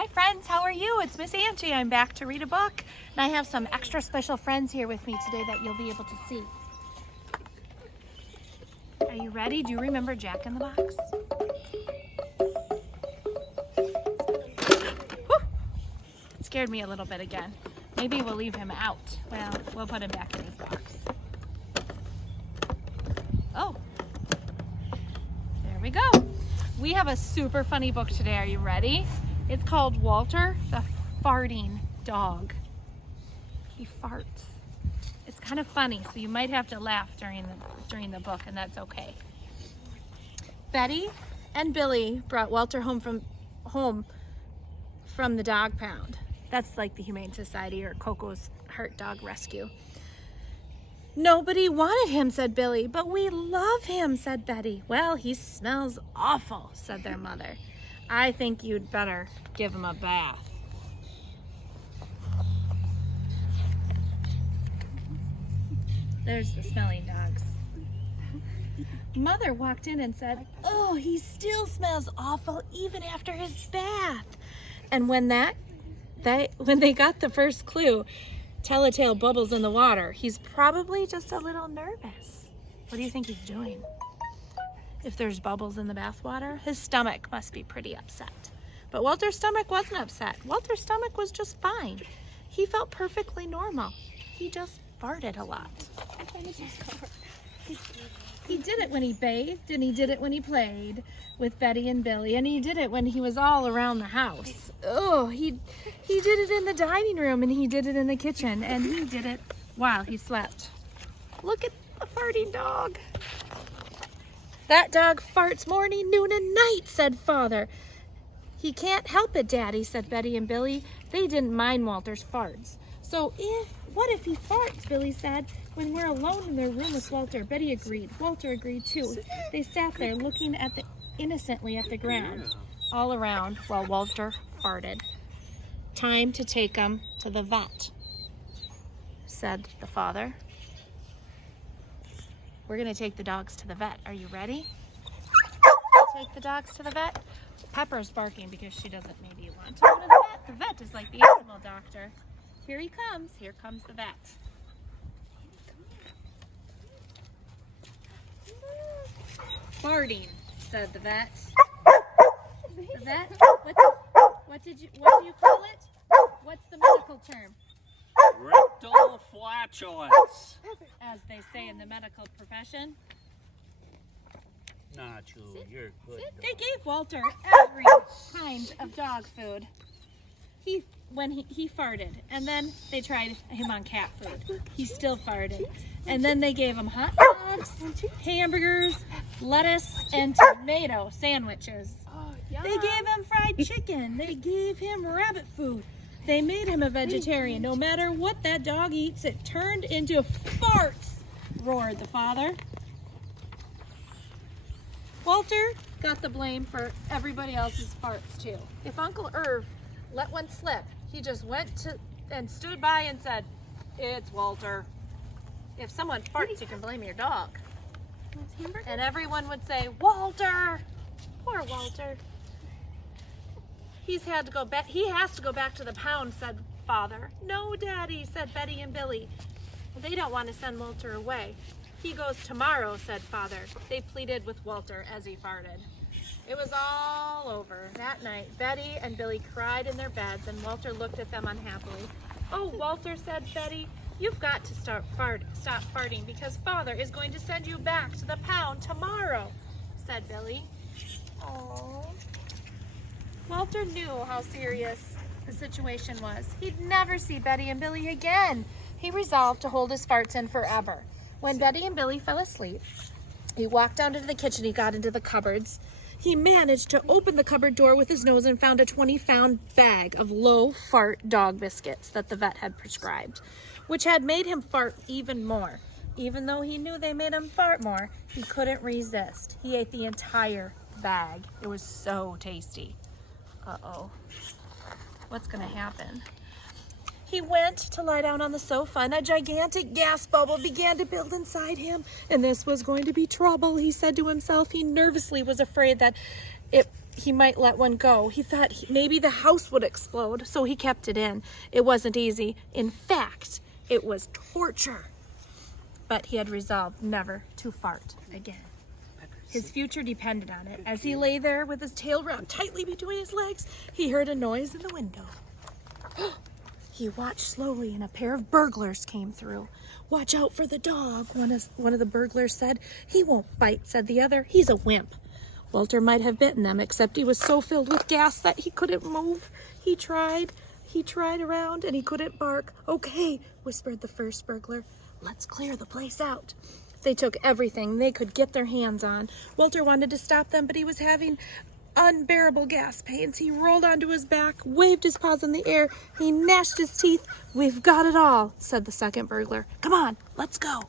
Hi friends, how are you? It's Miss Angie. I'm back to read a book, and I have some extra special friends here with me today that you'll be able to see. Are you ready? Do you remember Jack in the Box? Whew. It scared me a little bit again. Maybe we'll leave him out. Well, we'll put him back in his box. Oh, there we go. We have a super funny book today. Are you ready? It's called Walter the Farting Dog. He farts. It's kind of funny, so you might have to laugh during the book, and that's okay. Betty and Billy brought Walter home from the dog pound. That's like the Humane Society or Coco's Heart Dog Rescue. Nobody wanted him, said Billy. But we love him, said Betty. Well, he smells awful, said their mother. I think you'd better give him a bath. There's the smelling dogs. Mother walked in and said, oh, he still smells awful even after his bath. And when they got the first clue, Telltale bubbles in the water, he's probably just a little nervous. What do you think he's doing? If there's bubbles in the bath water, his stomach must be pretty upset. But Walter's stomach wasn't upset. Walter's stomach was just fine. He felt perfectly normal. He just farted a lot. He did it when he bathed, and he did it when he played with Betty and Billy, and he did it when he was all around the house. Oh, he did it in the dining room, and he did it in the kitchen, and he did it while he slept. Look at the farting dog. That dog farts morning, noon, and night, said Father. He can't help it, Daddy, said Betty and Billy. They didn't mind Walter's farts. So what if he farts, Billy said. When we're alone in their room with Walter, Betty agreed. Walter agreed too. They sat there looking innocently at the ground all around while Walter farted. Time to take him to the vet, said the father. We're going to take the dogs to the vet. Are you ready? Take the dogs to the vet? Pepper's barking because she doesn't maybe want to go to the vet. The vet is like the animal doctor. Here he comes. Here comes the vet. Farting, said the vet. The vet? What do you call it? What's the medical term? Rectal flatulence. As they say in the medical profession. Not you. You're good. They gave Walter every kind of dog food. When he farted, and then they tried him on cat food. He still farted. And then they gave him hot dogs, hamburgers, lettuce, and tomato sandwiches. They gave him fried chicken. They gave him rabbit food. They made him a vegetarian. No matter what that dog eats, it turned into farts, roared the father. Walter got the blame for everybody else's farts too. If Uncle Irv let one slip, he just went and stood by and said, it's Walter. If someone farts, you can blame your dog. And everyone would say, Walter! Poor Walter. He has to go back to the pound, said Father. No, Daddy, said Betty and Billy. They don't want to send Walter away. He goes tomorrow, said Father. They pleaded with Walter as he farted. It was all over. That night, Betty and Billy cried in their beds, and Walter looked at them unhappily. Oh, Walter, said Betty, you've got to stop farting because Father is going to send you back to the pound tomorrow, said Billy. Oh. Walter knew how serious the situation was. He'd never see Betty and Billy again. He resolved to hold his farts in forever. When Betty and Billy fell asleep, he walked down to the kitchen. He got into the cupboards. He managed to open the cupboard door with his nose and found a 20-pound bag of low-fart dog biscuits that the vet had prescribed, which had made him fart even more. Even though he knew they made him fart more, he couldn't resist. He ate the entire bag. It was so tasty. Uh-oh. What's going to happen? He went to lie down on the sofa, and a gigantic gas bubble began to build inside him. And this was going to be trouble, he said to himself. He nervously was afraid that he might let one go. He thought maybe the house would explode, so he kept it in. It wasn't easy. In fact, it was torture. But he had resolved never to fart again. His future depended on it. As he lay there with his tail wrapped tightly between his legs, he heard a noise in the window. He watched slowly, and a pair of burglars came through. "Watch out for the dog," one of the burglars said. "He won't bite," said the other. "He's a wimp." Walter might have bitten them, except he was so filled with gas that he couldn't move. He tried around, and he couldn't bark. "Okay," whispered the first burglar. "Let's clear the place out." They took everything they could get their hands on. Walter wanted to stop them, but he was having unbearable gas pains. He rolled onto his back, waved his paws in the air. He gnashed his teeth. "We've got it all," said the second burglar. "Come on, let's go."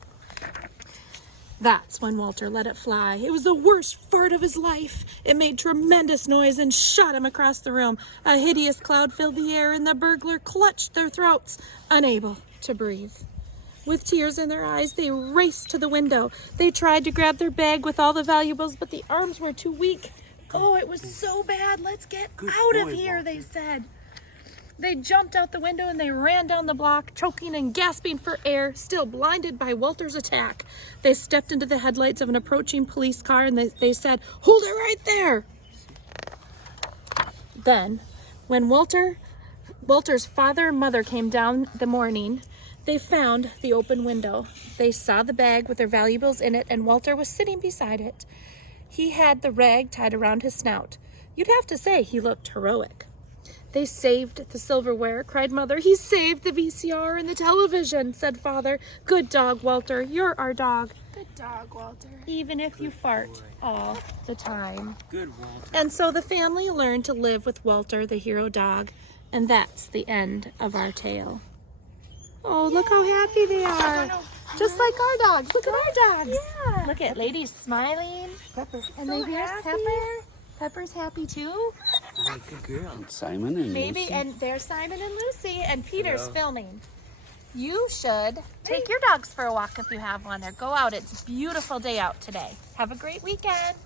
That's when Walter let it fly. It was the worst fart of his life. It made tremendous noise and shot him across the room. A hideous cloud filled the air, and the burglar clutched their throats, unable to breathe. With tears in their eyes, they raced to the window. They tried to grab their bag with all the valuables, but the arms were too weak. "Oh, it was so bad. Let's get out of here," they said. They jumped out the window and they ran down the block, choking and gasping for air, still blinded by Walter's attack. They stepped into the headlights of an approaching police car and they said, "Hold it right there." Then, when Walter's father and mother came down the morning, they found the open window. They saw the bag with their valuables in it, and Walter was sitting beside it. He had the rag tied around his snout. You'd have to say he looked heroic. "They saved the silverware," cried Mother. "He saved the VCR and the television," said Father. "Good dog, Walter. You're our dog." Good dog, Walter. "Even if you fart all the time." Good, Walter. And so the family learned to live with Walter, the hero dog, and that's the end of our tale. Oh, look how happy they are. Just like our dogs. Look at our dogs. Yeah. Look at Lady's smiling. Pepper's And so then here's happy. Pepper. Pepper's happy too. Good girl. And Simon and Maybe, Lucy. and there's Simon and Lucy, and Peter's Yeah. filming. You should take your dogs for a walk if you have one, or go out. It's a beautiful day out today. Have a great weekend.